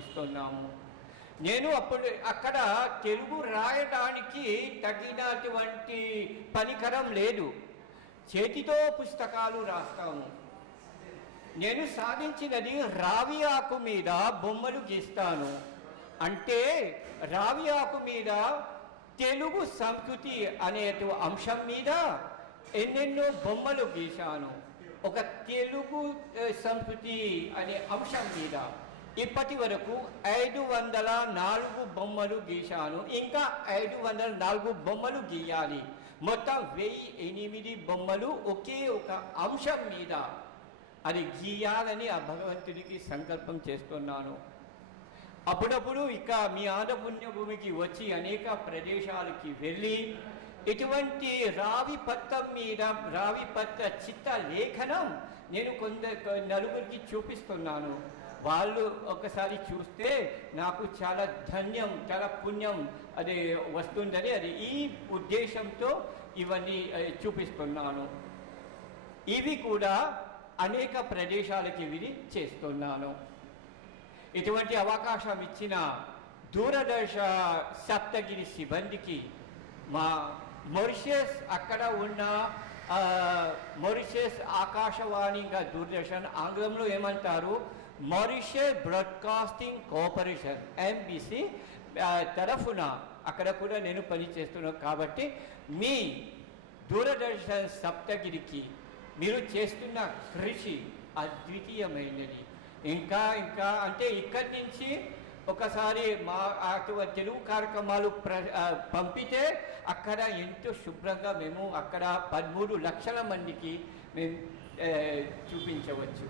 ఇస్తున్నాము. నేను అప్పుడు అక్కడ తెలుగు రాయడానికి తగినటువంటి పనికరం లేదు, చేతితో పుస్తకాలు రాస్తాము. నేను సాధించినది రావి ఆకు మీద బొమ్మలు గీస్తాను. అంటే రావి ఆకు మీద తెలుగు సంస్కృతి అనే అంశం మీద ఎన్నెన్నో బొమ్మలు గీశాను. ఒక తెలుగు సంస్కృతి అనే అంశం మీద ఇప్పటి వరకు 504 బొమ్మలు గీశాను. ఇంకా 504 బొమ్మలు గీయాలి. మొత్తం 1008 బొమ్మలు ఒకే ఒక అంశం మీద అది గీయాలని ఆ భగవంతుడికి సంకల్పం చేస్తున్నాను. అప్పుడప్పుడు ఇక మీ ఆంధ్రపుణ్యభూమికి వచ్చి అనేక ప్రదేశాలకి వెళ్ళి ఇటువంటి రావి పత్రం మీద రావి పత్ర చిత్ర లేఖనం నేను నలుగురికి చూపిస్తున్నాను. వాళ్ళు ఒకసారి చూస్తే నాకు చాలా ధన్యం, చాలా పుణ్యం అది వస్తుందని అది ఈ ఉద్దేశంతో ఇవన్నీ చూపిస్తున్నాను. ఇవి కూడా అనేక ప్రదేశాలకి విధి చేస్తున్నాను. ఇటువంటి అవకాశం ఇచ్చిన దూరదర్శ సప్తగిరి సిబ్బందికి, మా మారిషస్ అక్కడ ఉన్న మారిషస్ ఆకాశవాణిగా దూరదర్శన్ ఆంగ్లంలో ఏమంటారు, మారిషస్ బ్రాడ్కాస్టింగ్ కార్పొరేషన్ MBC తరఫున అక్కడ కూడా నేను పనిచేస్తున్నాను. కాబట్టి మీ దూరదర్శన్ సప్తగిరికి మీరు చేస్తున్న కృషి అద్వితీయమైనది. ఇంకా ఇంకా అంటే ఇక్కడి నుంచి ఒకసారి మా తెలుగు కార్యక్రమాలు పంపితే అక్కడ ఎంతో శుభ్రంగా మేము అక్కడ 13 లక్షల మందికి మేము చూపించవచ్చు.